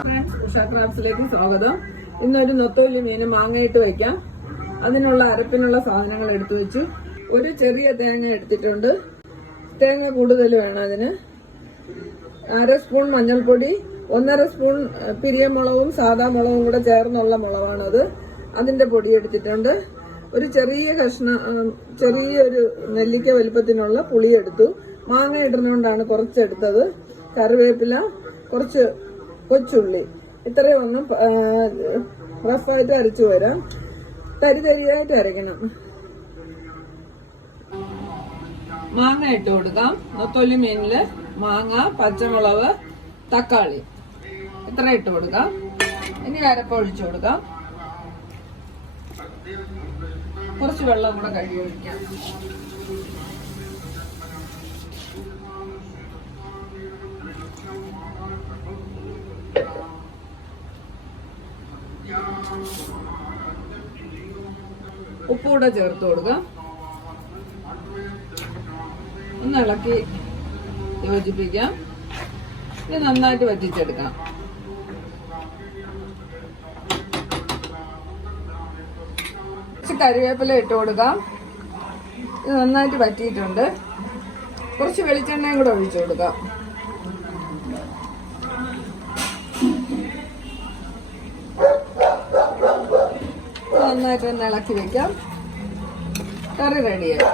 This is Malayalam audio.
ഉഷ ക്രാഫ്റ്റ്സിലേക്ക് സ്വാഗതം. ഇന്നൊരു നൊത്തോലി മീന് മാങ്ങയിട്ട് വയ്ക്കാം. അതിനുള്ള അരപ്പിനുള്ള സാധനങ്ങൾ എടുത്തു വെച്ചു. ഒരു ചെറിയ തേങ്ങ എടുത്തിട്ടുണ്ട്. തേങ്ങ കൂടുതൽ വേണം അതിന്. 1/2 സ്പൂൺ മഞ്ഞൾപ്പൊടി, 1.5 സ്പൂൺ പിരിയമുളകും സാദാ മുളകും കൂടെ ചേർന്നുള്ള മുളകാണത്. അതിന്റെ പൊടി എടുത്തിട്ടുണ്ട്. ഒരു ചെറിയ ചെറിയൊരു നെല്ലിക്ക വലുപ്പത്തിനുള്ള പുളി എടുത്തു. മാങ്ങ ഇടുന്നതുകൊണ്ടാണ് കുറച്ചെടുത്തത്. കറിവേപ്പില, കുറച്ച് കൊച്ചുള്ളി, ഇത്രയും ഒന്നും റഫായിട്ട് അരച്ചു വരാം. തരിതരിയായിട്ട് അരയ്ക്കണം. മാങ്ങ ഇട്ട് കൊടുക്കാം. നൊത്തോലി മീനില് മാങ്ങ, പച്ചമുളക്, തക്കാളി ഇത്ര ഇട്ട് കൊടുക്കാം. ഇനി അരപ്പ് ഒഴിച്ചു കൊടുക്കാം. കുറച്ച് വെള്ളം കൂടെ കഴുകി ഒഴിക്കാം. ഉപ്പൂടെ ചേർത്ത് കൊടുക്കാം. ഒന്ന് ഇളക്കി യോജിപ്പിക്കാം. ഇത് നന്നായിട്ട് വറ്റിച്ചെടുക്കാം. കുറച്ച് കരിവേപ്പില ഇട്ട് കൊടുക്കാം. ഇത് നന്നായിട്ട് വറ്റിയിട്ടുണ്ട്. കുറച്ച് വെളിച്ചെണ്ണയും കൂടെ ഒഴിച്ചു കൊടുക്കാം. നന്നായിട്ട് തന്നെ ഇളക്കി വെക്കാം. കറി റെഡിയായി.